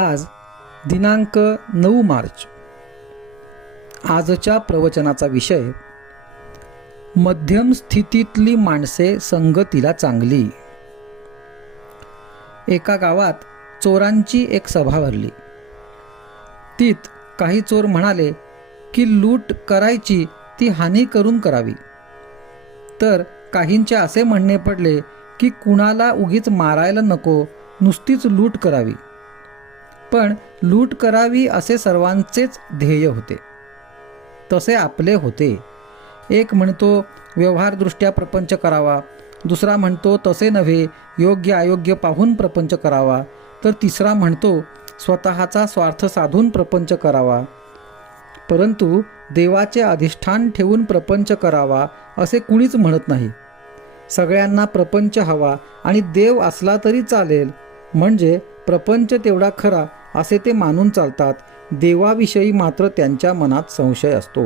आज दिनांक 9 मार्च. आजच्या प्रवचनाचा विषय मध्यम स्थितीतली माणसे संगतीला चांगली. एका गावात चोरांची एक सभा भरली. तीत काही चोर म्हणाले की लूट करायची ती हानी करून करावी. तर काहींचे असे म्हणणे पडले की कुणाला उगीच मारायला नको, नुसतीच लूट करावी. पण लूट करावी असे सर्वांचेच ध्येय होते. तसे आपले होते. एक म्हणतो व्यवहारदृष्ट्या प्रपंच करावा, दुसरा म्हणतो तसे नव्हे, योग्य अयोग्य पाहून प्रपंच करावा, तर तिसरा म्हणतो स्वतःचा स्वार्थ साधून प्रपंच करावा. परंतु देवाचे अधिष्ठान ठेवून प्रपंच करावा असे कुणीच म्हणत नाही. सगळ्यांना प्रपंच हवा आणि देव असला तरी चालेल, म्हणजे प्रपंच तेवढा खरा असे ते मानून चालतात. देवाविषयी मात्र त्यांच्या मनात संशय असतो.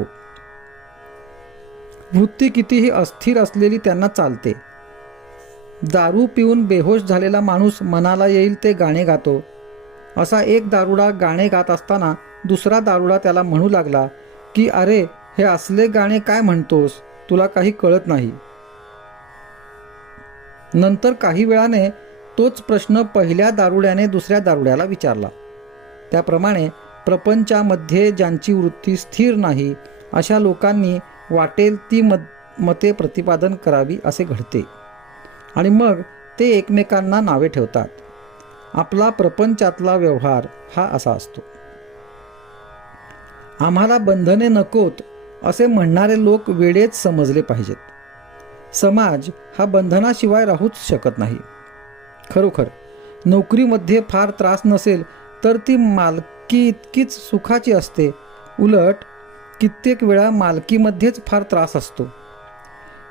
वृत्ती कितीही अस्थिर असलेली त्यांना चालते. दारू पिऊन बेहोश झालेला माणूस मनाला येईल ते गाणे गातो. असा एक दारुडा गाणे गात असताना दुसरा दारुडा त्याला म्हणू लागला की अरे, हे असले गाणे काय म्हणतोस, तुला काही कळत नाही. नंतर काही वेळाने तोच प्रश्न पहिल्या दारुड्याने दुसऱ्या दारुड्याला विचारला. त्याप्रमाणे प्रपंचामध्ये ज्यांची वृत्ती स्थिर नाही अशा लोकांनी वाटेल ती मते प्रतिपादन करावी असे घडते. आणि मग ते एकमेकांना नावे ठेवतात. आपला प्रपंचातला व्यवहार हा असा असतो. आम्हाला बंधने नकोत असे म्हणणारे लोक वेडेच समजले पाहिजेत. समाज हा बंधनाशिवाय राहूच शकत नाही. खरोखर नोकरीमध्ये फार त्रास नसेल तर ती मालकी इतकीच सुखाची असते. उलट कित्येक वेळा मालकीमध्येच फार त्रास असतो.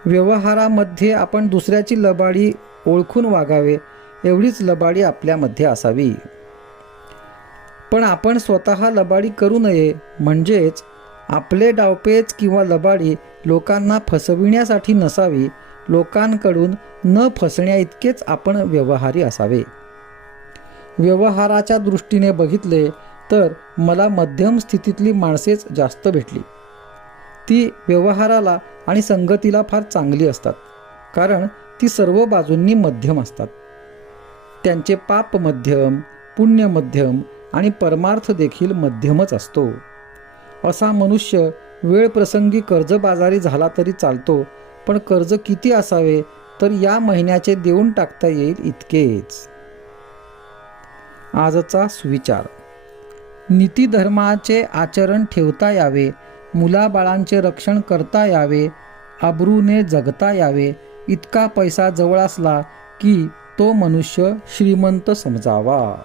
व्यवहारामध्ये आपण दुसऱ्याची लबाडी ओळखून वागावे, एवढीच लबाडी आपल्यामध्ये असावी. पण आपण स्वतः लबाडी करू नये, म्हणजेच आपले डावपेच किंवा लबाडी लोकांना फसविण्यासाठी नसावी. लोकांकडून न फसण्या इतकेच आपण व्यवहारी असावे. व्यवहाराच्या दृष्टीने बघितले तर मला मध्यम स्थितीतली माणसेच जास्त भेटली. ती व्यवहाराला आणि संगतीला फार चांगली असतात, कारण ती सर्व बाजूंनी मध्यम असतात. त्यांचे पाप मध्यम, पुण्य मध्यम आणि परमार्थ देखील मध्यमच असतो. असा मनुष्य वेळ प्रसंगी कर्जबाजारी झाला तरी चालतो, पण कर्ज किती असावे, तर या महिन्याचे देऊन टाकता येईल इतकेच. आजचा सुविचार. नीतिधर्माचे आचरण ठेवता यावे, मुलाबाळांचे रक्षण करता यावे, अब्रूने जगता यावे. इतका पैसा जवळ असला की तो मनुष्य श्रीमंत समजावा.